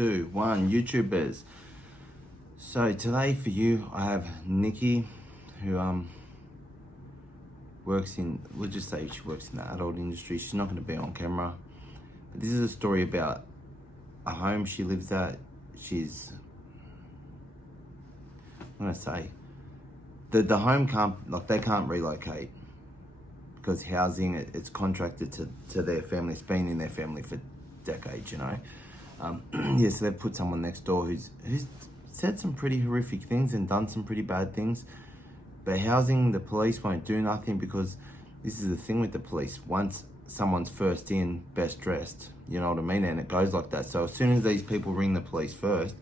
2, 1, YouTubers. So today for you, I have Nikki, who works in, we'll just say she works in the adult industry. She's not going to be on camera. But this is a story about a home she lives at. I'm going to say, the home can't, they can't relocate because housing, it's contracted to their family. It's been in their family for decades, you know. Yeah, so they've put someone next door who's said some pretty horrific things and done some pretty bad things. But housing, the police won't do nothing because this is the thing with the police. Once someone's first in, best dressed, you know what I mean? And it goes like that. So as soon as these people ring the police first,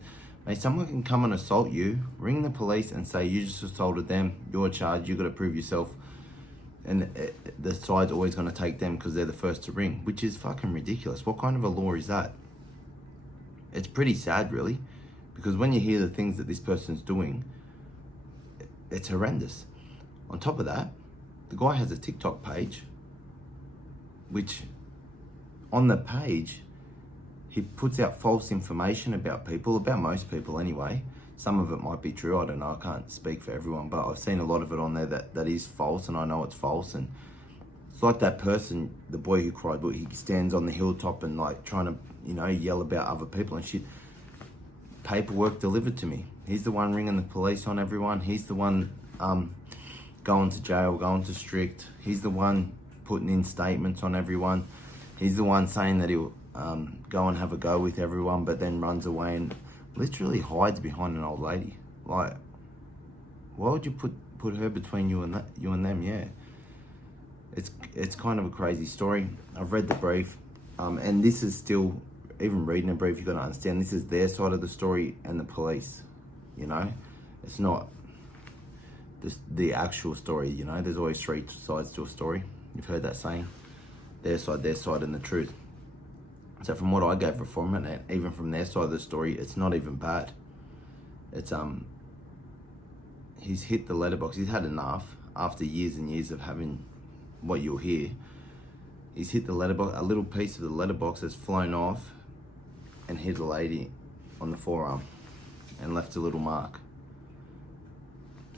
mate, someone can come and assault you, ring the police and say, you just assaulted them, you're charged, you got to prove yourself. And the side's always going to take them because they're the first to ring, which is fucking ridiculous. What kind of a law is that? It's pretty sad, really, because when you hear the things that this person's doing, it's horrendous. On top of that, the guy has a TikTok page, which on the page, he puts out false information about people, about most people anyway. Some of it might be true, I don't know, I can't speak for everyone, but I've seen a lot of it on there that is false, and I know it's false. And it's like that person, the boy who cried, but he stands on the hilltop and like trying to, you know, yell about other people and shit. Paperwork delivered to me. He's the one ringing the police on everyone. He's the one going to jail, going to strict. He's the one putting in statements on everyone. He's the one saying that he'll go and have a go with everyone, but then runs away and literally hides behind an old lady. Like, why would you put her between you and them? Yeah, it's kind of a crazy story. I've read the brief, and this is still, even reading a brief, you've got to understand this is their side of the story and the police. You know, it's not the actual story. You know, there's always three sides to a story. You've heard that saying, their side, and the truth. So from what I gather from it, and even from their side of the story, it's not even bad. It's he's hit the letterbox. He's had enough after years and years of having what you'll hear. He's hit the letterbox. A little piece of the letterbox has flown off and hit a lady on the forearm and left a little mark.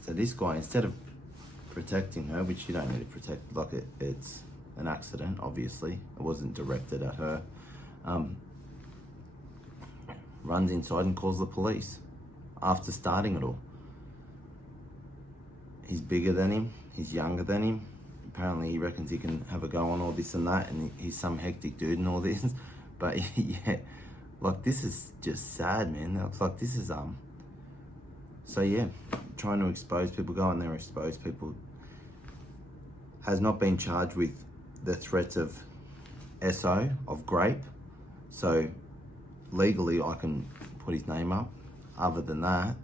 So this guy, instead of protecting her, which you don't need to protect, like it's an accident, obviously. It wasn't directed at her. Runs inside and calls the police after starting it all. He's bigger than him, he's younger than him. Apparently he reckons he can have a go on all this and that, and he's some hectic dude and all this. But yeah, like this is just sad, man. It's like this is so yeah, trying to expose people, go in there and expose people. Has not been charged with the threats of SO, of Glebe. So legally I can put his name up. Other than that,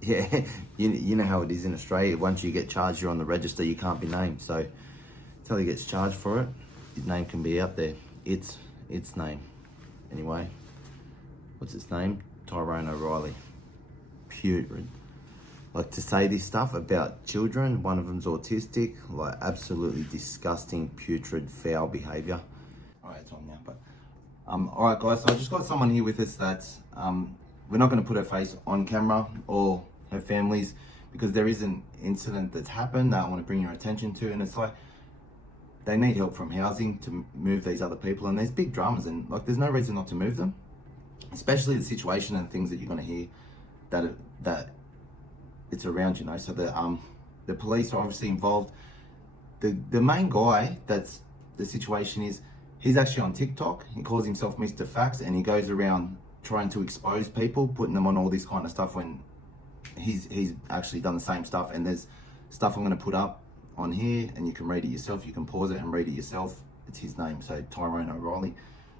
yeah, you know how it is in Australia. Once you get charged, you're on the register, you can't be named. So until he gets charged for it, his name can be out there. Its name. Anyway, what's its name? Tyrone O'Reilly. Putrid. Like, to say this stuff about children, one of them's autistic, like absolutely disgusting, putrid, foul behavior. All right, it's on now, but all right, guys. So I just got someone here with us that's we're not going to put her face on camera or her family's, because there is an incident that's happened that I want to bring your attention to, and it's like they need help from housing to move these other people, and there's big dramas, and like there's no reason not to move them, especially the situation and things that you're going to hear that it's around, you know. So the police are obviously involved. The main guy, that's the situation, is he's actually on TikTok. He calls himself Mr. Facts, and he goes around trying to expose people, putting them on all this kind of stuff when he's actually done the same stuff. And there's stuff I'm going to put up on here, and you can read it yourself. You can pause it and read it yourself. It's his name, so Tyrone O'Reilly.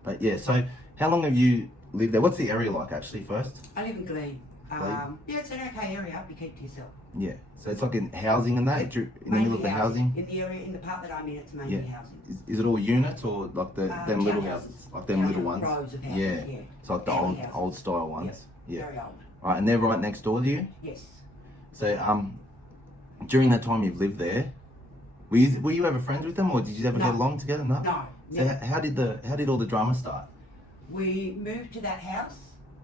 But yeah, so how long have you lived there? What's the area like actually first? I live in Glebe. Yeah, it's an okay area. You keep to yourself. Yeah, so it's like in housing and that, in the middle of the housing? In the area, in the part that I'm in, it's mainly housing. Is it all units or like them little houses? Like them little ones? Rows of houses, yeah. Yeah. It's like the old style ones? Yep. Yeah. Very old. Right, and they're right next door to you? Yes. So during that time you've lived there, were you ever friends with them, or did you ever get along together? No. No. So how did all the drama start? We moved to that house,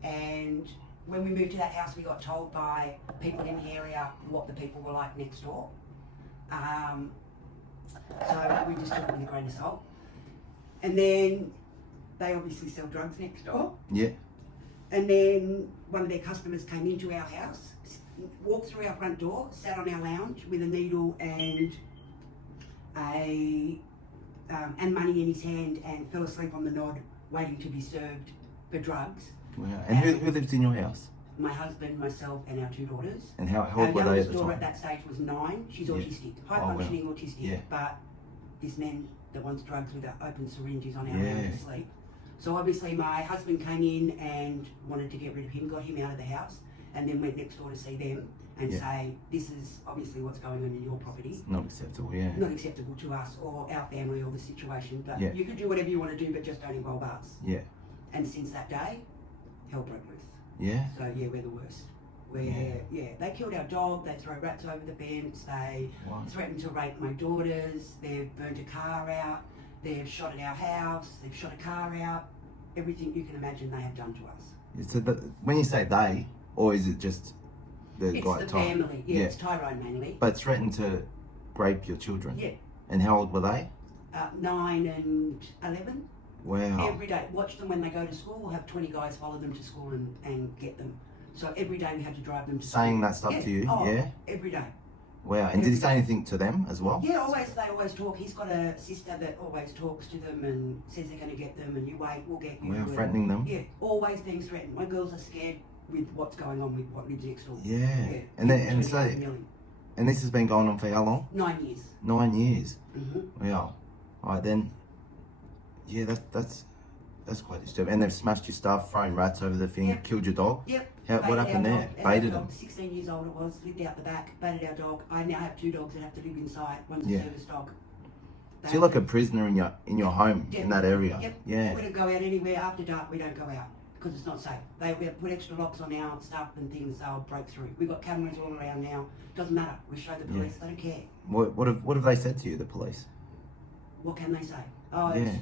and when we moved to that house, we got told by people in the area what the people were like next door. So we just took it with a grain of salt. And then they obviously sell drugs next door. Yeah. And then one of their customers came into our house, walked through our front door, sat on our lounge with a needle and money in his hand, and fell asleep on the nod, waiting to be served for drugs. Wow. And who lives in your house? My husband, myself, and our 2 daughters. And how old were they at the daughter time? at that stage was 9. She's autistic, high Oh, wow. functioning autistic. Yeah. But this man that wants drugs with an open syringe is on our Yeah. lounge asleep. So obviously my husband came in and wanted to get rid of him, got him out of the house, and then went next door to see them and say, this is obviously what's going on in your property. Not acceptable, yeah. Not acceptable to us or our family or the situation, but Yeah. you can do whatever you want to do, but just don't involve us. Yeah. And since that day, hell broke loose. Yeah. So yeah, we're the worst. They killed our dog, they throw rats over the fence, they threatened to rape my daughters, they've burnt a car out, they've shot at our house, they've shot a car out, everything you can imagine they have done to us. So when you say they, or is it just the It's guy the Tyrone? family, it's Tyrone mainly. But threatened to rape your children? Yeah. And how old were they? 9 and 11. Wow. Every day, watch them when they go to school, we'll have 20 guys follow them to school and get them. So every day we had to drive them to Saying school. that stuff to you? Oh, Yeah? every day. Wow. And did he say anything to them as well? Yeah, they always talk. He's got a sister that always talks to them and says they're going to get them, and you wait, we'll get you. Wow, and, threatening them? Yeah, always being threatened. My girls are scared with what's going on with what lives next door. Yeah. And this has been going on for how long? 9 years. 9 years. Mm-hmm. Wow. All right then. Yeah, that's quite disturbing. And they've smashed your stuff, thrown rats over the thing, Yep. killed your dog. Yep. What happened there? Baited them. 16 years old it was, lived out the back, baited our dog. I now have 2 dogs that have to live inside. One's a service dog. So you're like a prisoner in your home in that area. Yep. Yeah. We don't go out anywhere after dark. We don't go out because it's not safe. We have put extra locks on our stuff and things. They'll break through. We've got cameras all around now. Doesn't matter. We show the police. They don't care. What have they said to you, the police? What can they say? Oh, it's,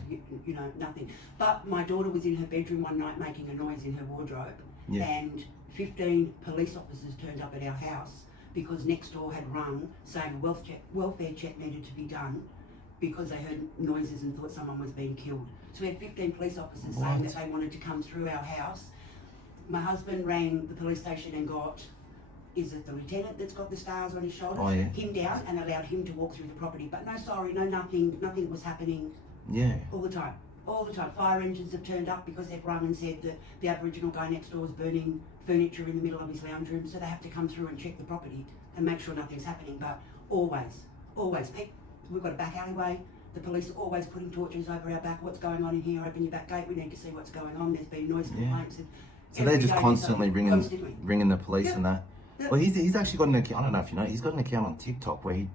you know, nothing. But my daughter was in her bedroom one night making a noise in her wardrobe, and 15 police officers turned up at our house because next door had rung saying a welfare check needed to be done because they heard noises and thought someone was being killed. So we had 15 police officers saying that they wanted to come through our house. My husband rang the police station and got, is it the lieutenant that's got the stars on his shoulders? Oh, yeah. Him down and allowed him to walk through the property. But no, sorry, no, nothing was happening. Yeah. All the time. All the time. Fire engines have turned up because they've rung and said that the Aboriginal guy next door is burning furniture in the middle of his lounge room, so they have to come through and check the property and make sure nothing's happening. But always, we've got a back alleyway. The police are always putting torches over our back. What's going on in here? Open your back gate. We need to see what's going on. There's been noise complaints. So they're just constantly ringing the police and that. Well, he's actually got an account. I don't know if you know. He's got an account on TikTok where he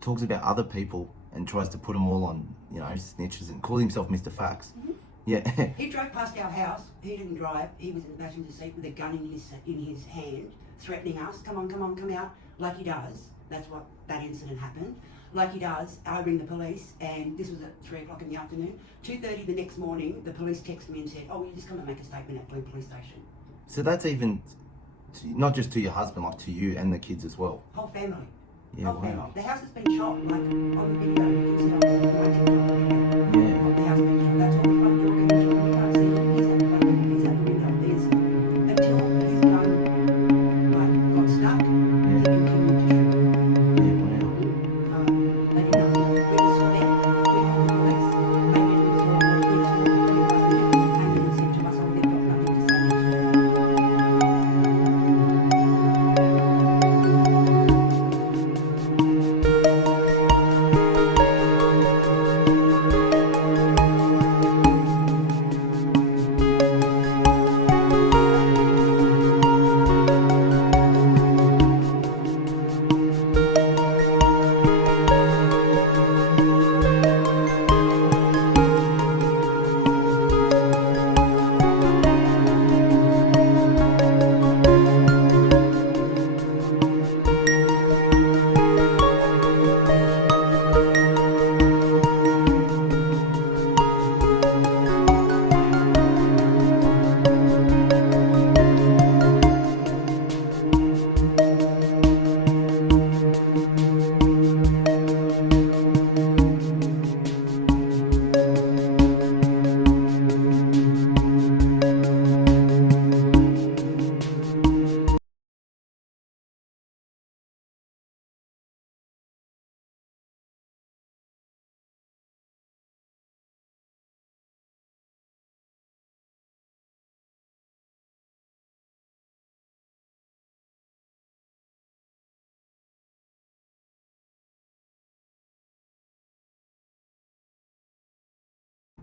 talks about other people and tries to put them all on, snitches, and calls himself Mr. Facts. Mm-hmm. Yeah. He drove past our house. He didn't drive. He was in the passenger seat with a gun in his hand, threatening us. Come on, come out. Like he does. That's what that incident happened. Like he does, I ring the police, and this was at 3 o'clock in the afternoon. 2:30 the next morning, the police texted me and said, "Oh, will you just come and make a statement at Glebe police station?" So that's even not just to your husband, like to you and the kids as well. Whole family. Yeah, Whole wow. family. The house has been shot, like on the video. You can see on my TikTok video. Yeah. Of the house being shot. That's all the front door getting shot. You can't see him. He's at the front door. He's at the window. There's until his gun got stuck. He continued to shoot. Yeah, wow. They did nothing. We just saw them. We called the police. They went and saw the next door. They came in and said to us, "Oh, they've got nothing to say next door."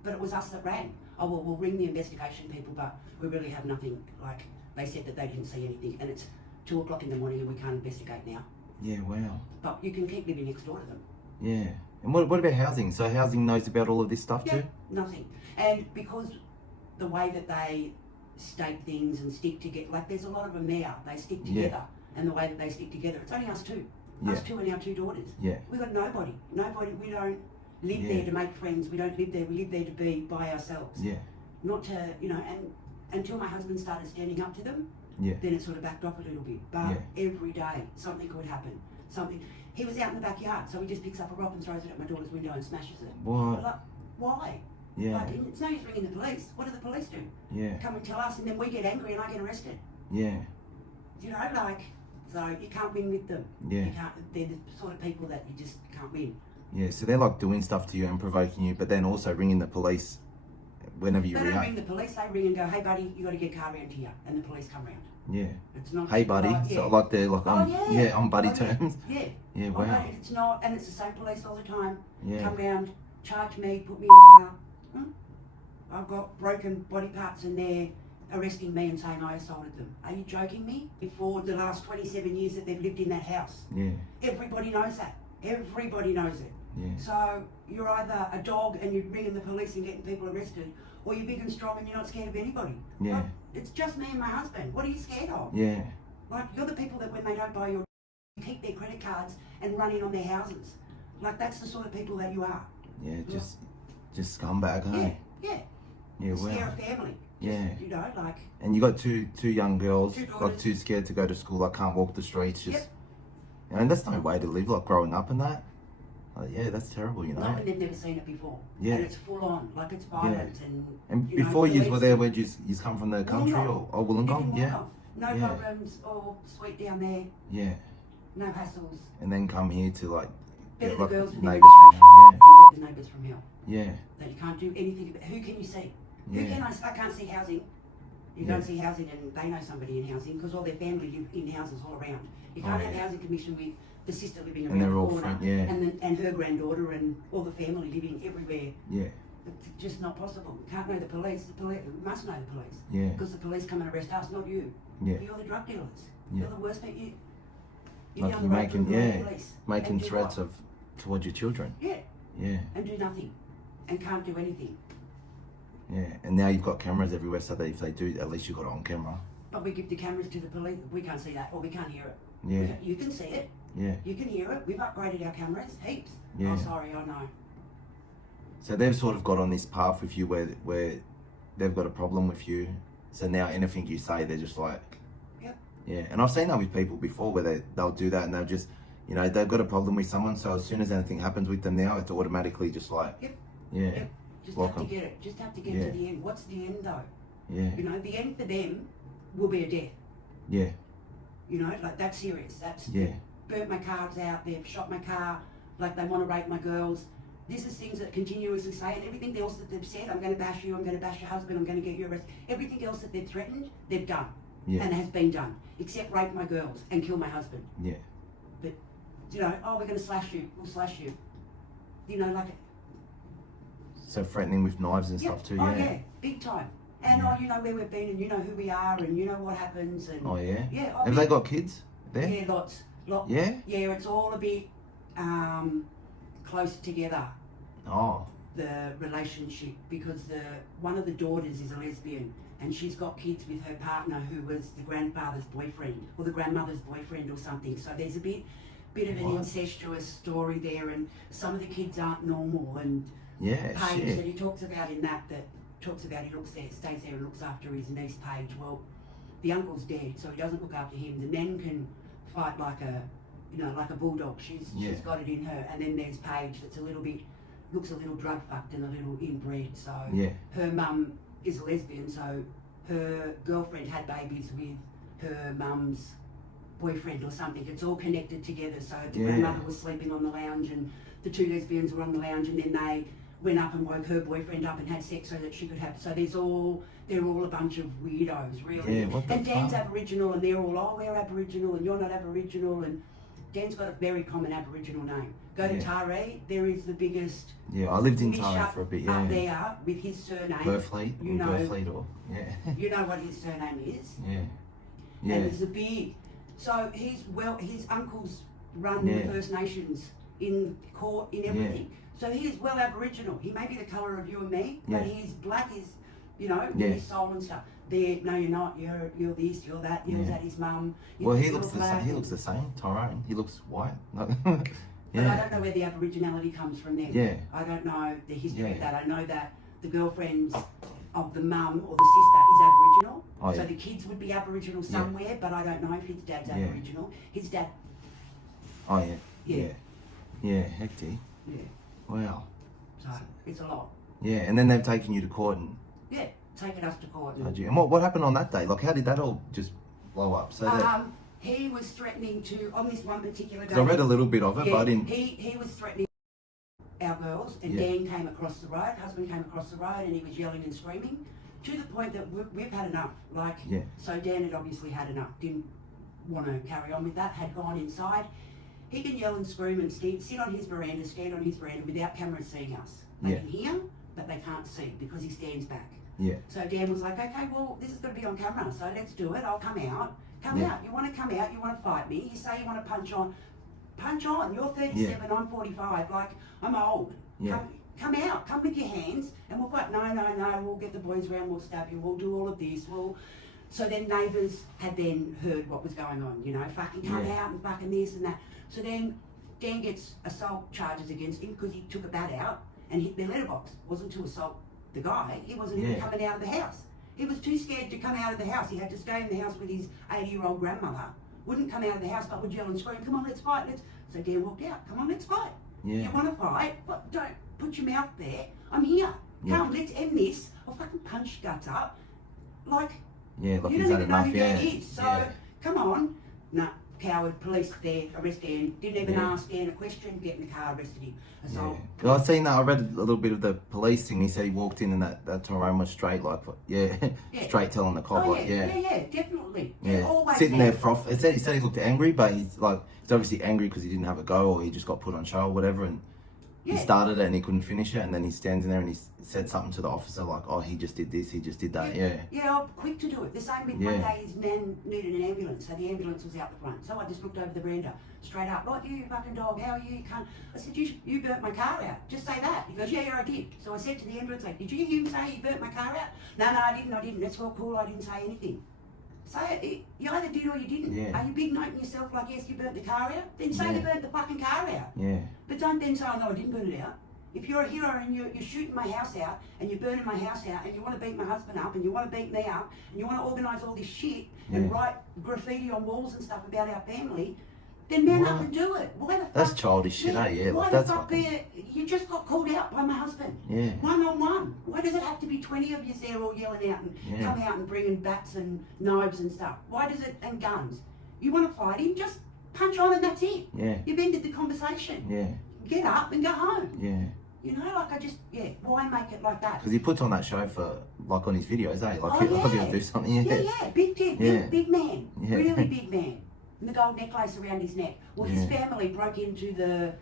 but it was us that ran. Oh, well, we'll ring the investigation people, but we really have nothing. Like, they said that they didn't see anything, and it's 2 o'clock in the morning and we can't investigate now. Yeah, wow. But you can keep living next door to them. Yeah. And what about housing? So housing knows about all of this stuff too? Nothing. And because the way that they state things and stick together, like there's a lot of them there, they stick together, and the way that they stick together, it's only us two. Us two and our 2 daughters. Yeah. We've got nobody. We don't live there to make friends. We don't live there. We live there to be by ourselves. Yeah. Not to, and until my husband started standing up to them, then it sort of backed off a little bit. But every day, something could happen. He was out in the backyard, so he just picks up a rock and throws it at my daughter's window and smashes it. What? Like, why? Yeah. Like, it's no use ringing the police. What do the police do? Yeah. Come and tell us, and then we get angry and I get arrested. Yeah. So you can't win with them. Yeah. They're the sort of people that you just can't win. Yeah, so they're like doing stuff to you and provoking you, but then also ringing the police whenever you They react. don't ring the police, they ring and go, hey buddy, you got to get a car around here, and the police come round. Yeah. It's not. Hey buddy, so like they're like on buddy terms. Yeah. Yeah, wow. Buddy, it's not, and it's the same police all the time. Yeah. Come round, charge me, put me in the car. I've got broken body parts and they're arresting me and saying I assaulted them. Are you joking me? For the last 27 years that they've lived in that house. Yeah. Everybody knows that. Everybody knows it. Yeah. So you're either a dog and you're ringing the police and getting people arrested, or you're big and strong and you're not scared of anybody. Yeah. Like, it's just me and my husband. What are you scared of? Yeah. Like, you're the people that when they don't buy your, you keep their credit cards and run in on their houses. Like, that's the sort of people that you are. Yeah, just scumbag, hey? Yeah. Yeah, wow. Scare a family. Just, And you got two young girls, 2 daughters. like too scared to go to school, like can't walk the streets, and that's no way to live, like growing up in that. Like, yeah, that's terrible, Not when they've never seen it before. Yeah. And it's full on, like it's violent and before you were there, where'd you come from the country or Wollongong? Yeah. No problems, all sweet down there. Yeah. No hassles. And then come here to like Better get the girls like from neighbours from and get the neighbours from hell. Yeah. That you can't do anything about. Who can you see? Yeah. Who can I can't see housing. You don't see housing, and they know somebody in housing because all their family live in houses all around. You can't have housing commission with the sister living around and they're the all corner, and her granddaughter and all the family living everywhere. Yeah. It's just not possible. You can't know the police. The police must know the police. Yeah. Because the police come and arrest us, not you. Yeah. You're the drug dealers. Yeah. You're the worst people. You're Like on you're the making road with the police. making And do threats what? towards your children. Yeah. Yeah. And do nothing, and can't do anything. Yeah. And now you've got cameras everywhere, so that if they do, at least you've got it on camera. But we give the cameras to the police. We can't see that, or we can't hear it. Yeah. You can see it. Yeah. You can hear it. We've upgraded our cameras heaps. Yeah. Oh, sorry, I know. So they've sort of got on this path with you where they've got a problem with you. So now anything you say, they're just like, Yep. yeah. And I've seen that with people before where they'll do that and they'll just, they've got a problem with someone. So as soon as anything happens with them now, it's automatically just like, Yep. yeah. Yep. Just Welcome. have to get it. Just have to get to the end. What's the end though? Yeah. The end for them will be a death. Yeah. Like that's serious. That's Yeah. burnt my cars out. They've shot my car. Like they want to rape my girls. This is things that continuously say, and everything else that they've said, I'm going to bash you, I'm going to bash your husband, I'm going to get you arrested. Everything else that they've threatened, they've done. Yeah. And has been done. Except rape my girls and kill my husband. Yeah. But, oh, we're going to slash you, we'll slash you. Like... So threatening with knives and stuff too, yeah. Oh yeah, big time. And you know where we've been and you know who we are and you know what happens and... Oh yeah? Yeah. Have they got kids there? Yeah, lots. Yeah? Yeah, it's all a bit close together. Oh. The relationship, because one of the daughters is a lesbian and she's got kids with her partner who was the grandfather's boyfriend or the grandmother's boyfriend or something. So there's a bit of an incestuous story there, and some of the kids aren't normal. And Paige that he talks about in that talks about he stays there and looks after his niece Paige. Well, the uncle's dead, so he doesn't look after him. The nan can fight like a bulldog. She's got it in her. And then there's Paige that's looks a little drug fucked and a little inbred. So her mum is a lesbian, so her girlfriend had babies with her mum's boyfriend or something. It's all connected together. So the grandmother was sleeping on the lounge and the 2 lesbians were on the lounge, and then they went up and woke her boyfriend up and had sex so that she could have. So they're all a bunch of weirdos, really. Yeah, what the and Dan's fuck? Aboriginal, and they're all, we're Aboriginal and you're not Aboriginal, and Dan's got a very common Aboriginal name. Go to Yeah. Taree, there is the biggest. Yeah, I lived in finish Taree up for a bit. Up Yeah. there with his surname. Burfleet. You know. Burfleet or yeah. You know what his surname is. Yeah. And Yeah. there's a beard. So his uncles run Yeah. the First Nations in court, in everything. So he is well Aboriginal. He may be the colour of you and me, but Yeah. he's black as, you know, with Yeah. his soul and stuff. There, no, you're not. You're this, you're that. You're Yeah. that his mum. Well, he you're looks the black. same. He looks the same. Tyrone. He looks white. But I yeah. don't know where the Aboriginality comes from there. Yeah. I don't know the history of Yeah. that. I know that the girlfriends of the mum or the sister is Aboriginal. Oh, So yeah. the kids would be Aboriginal somewhere, but I don't know if his dad's Yeah. Aboriginal. His dad, Oh yeah. Yeah. Yeah. Yeah. Hectic. yeah. Wow. So it's a lot. Yeah. And then they've taken you to court and Yeah, taking us to court. charged you. And what happened on that day? Like, how did that all just blow up? So that, He was threatening to, on this one particular day. 'cause I read a little bit of it, yeah, but I didn't. he was threatening our girls, and Yeah. Dan came across the road, husband came across the road, and he was yelling and screaming to the point that we've had enough. Like, Yeah. so Dan had obviously had enough, didn't want to carry on with that, had gone inside. He can yell and scream and sit on his veranda, stand on his veranda without cameras seeing us. They Yeah. can hear, but they can't see because he stands back. Yeah. So Dan was like, okay, well, this is going to be on camera, so let's do it. I'll come out. Come Yeah. out. You want to come out, you want to fight me, you say you want to punch on. Punch on. You're 37, I'm 45. Like, I'm old. Yeah. Come out. Come with your hands, and we'll fight. No, we'll get the boys round, we'll stab you, we'll do all of this. So then neighbours had then heard what was going on, you know, fucking come Yeah. out and fucking this and that. So then Dan gets assault charges against him because he took a bat out and hit their letterbox. It wasn't to assault the guy, he wasn't even Yeah. coming out of the house. He was too scared to come out of the house. He had to stay in the house with his 80-year-old grandmother. Wouldn't come out of the house, but would yell and scream, come on, let's fight. So Dan walked out, come on, let's fight. Yeah. You want to fight? But don't put your mouth there. I'm here. Yeah. Come, let's end this. I'll fucking punch guts up. Like, Yeah. Like, you he's don't had even know enough. who Yeah. Dan is. So, Yeah. come on. Nah, coward, police there, arrest Dan. Didn't even Yeah. ask Dan a question, get in the car, arrested him. Yeah. Assault. Well, I've seen that. I read a little bit of the police thing. He said he walked in and that Tyrone was straight, like, yeah, Yeah. straight telling the cop, Oh, like, yeah. yeah, definitely. Yeah, Always sitting there have. froth. He said he looked angry, but he's obviously angry because he didn't have a go or he just got put on show or whatever, and he Yeah. started it and he couldn't finish it, and then he stands in there and he said something to the officer like, "Oh, he just did this, he just did that." Yeah, Yeah, I'm quick to do it. The same with one Yeah. day his nan needed an ambulance, so the ambulance was out the front. So I just looked over the veranda, straight up, like, you fucking dog, how are you? You can't. I said, you burnt my car out. Just say that. He goes, yeah, I did. So I said to the ambulance, like, did you hear him say he burnt my car out? No, I didn't. That's all cool, I didn't say anything. Say it. You either did or you didn't. Yeah. Are you big noting yourself like, yes, you burnt the car out? Then say you Yeah. burnt the fucking car out. yeah, But don't then say, oh no, I didn't burn it out. If you're a hero and you're shooting my house out and you're burning my house out and you want to beat my husband up and you want to beat me up and you want to organise all this shit and Yeah. write graffiti on walls and stuff about our family, then man up What? and do it. Why the fuck? That's childish shit, eh? Yeah, Why like, the that's fuck fucking- you just got called out by my husband. Yeah. One on one. Why does it have to be 20 of you there all yelling out and Yeah. come out and bringing bats and knives and stuff? Why does it, and guns? You want to fight him? Just punch on and that's it. Yeah. You've ended the conversation. yeah, Get up and go home. yeah. You know, like why make it like that? Because he puts on that show for like on his videos, eh? Like, Oh, he'll yeah. do something. Yeah, Yeah, big dick, Yeah. big man, Yeah. really big man. And the gold necklace around his neck. Well, his Yeah. family broke into the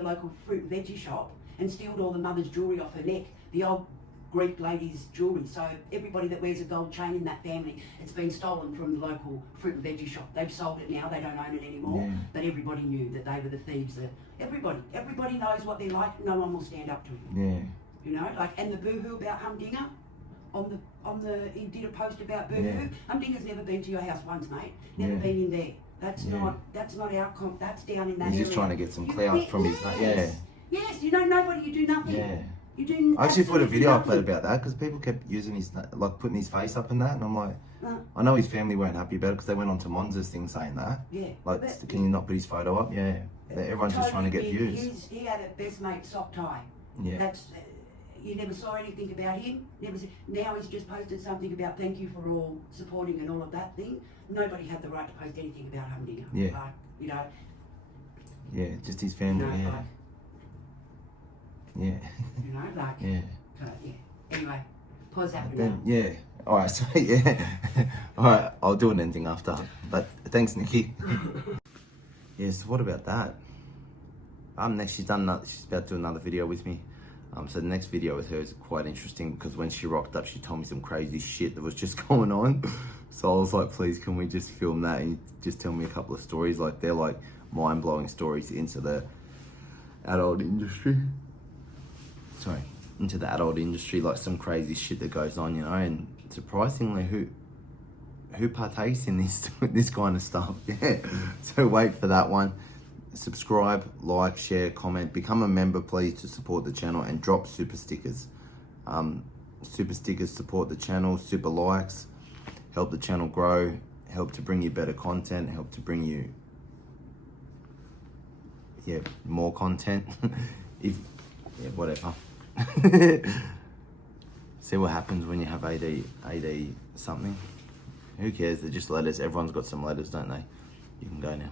local fruit and veggie shop and stealed all the mother's jewellery off her neck. The old Greek lady's jewellery. So everybody that wears a gold chain in that family, it's been stolen from the local fruit and veggie shop. They've sold it now, they don't own it anymore. Yeah. But everybody knew that they were the thieves. That everybody knows what they're like. No one will stand up to him. yeah, You know, like, and the boohoo about Humdinger, he did a post about boohoo. Yeah. Humdinger's never been to your house once, mate. Never Yeah. been in there. That's Yeah. not our comp. That's down in that He's area. just trying to get some You clout quit- from his. Yeah, Yes, you know nobody. You do nothing. yeah. You do. I actually put a absolutely video up nothing. about that because people kept using his, like, putting his face up in that, and I'm like, No. I know his family weren't happy about it because they went on to Monza's thing saying that. Yeah. Like, But- can you not put his photo up? Yeah. Everyone's just trying to get Totally views. He had a best mate sock tie. Yeah. That's. You never saw anything about him. Now he's just posted something about thank you for all supporting and all of that thing. Nobody had the right to post anything about Humdinger. Yeah. Like, you know. Yeah, just his family. No, Yeah. like- Yeah. You know, like. Yeah. Yeah. Anyway, pause that for now. Then, yeah. All right. So yeah. All right. I'll do an ending after. But thanks, Nikki. Yeah, so what about that? Next she's about to do another video with me. So the next video with her is quite interesting because when she rocked up, she told me some crazy shit that was just going on. So I was like, please, can we just film that and just tell me a couple of stories? Like, they're like mind-blowing stories into the adult industry. Sorry, into the adult industry, like some crazy shit that goes on, you know, and surprisingly, who partakes in this kind of stuff? Yeah. So wait for that one. Subscribe, like, share, comment, become a member please to support the channel, and drop super stickers. Super stickers support the channel, super likes help the channel grow, help to bring you better content, help to bring you more content. Whatever. See what happens when you have AD something. Who cares? They're just letters. Everyone's got some letters, don't they? You can go now.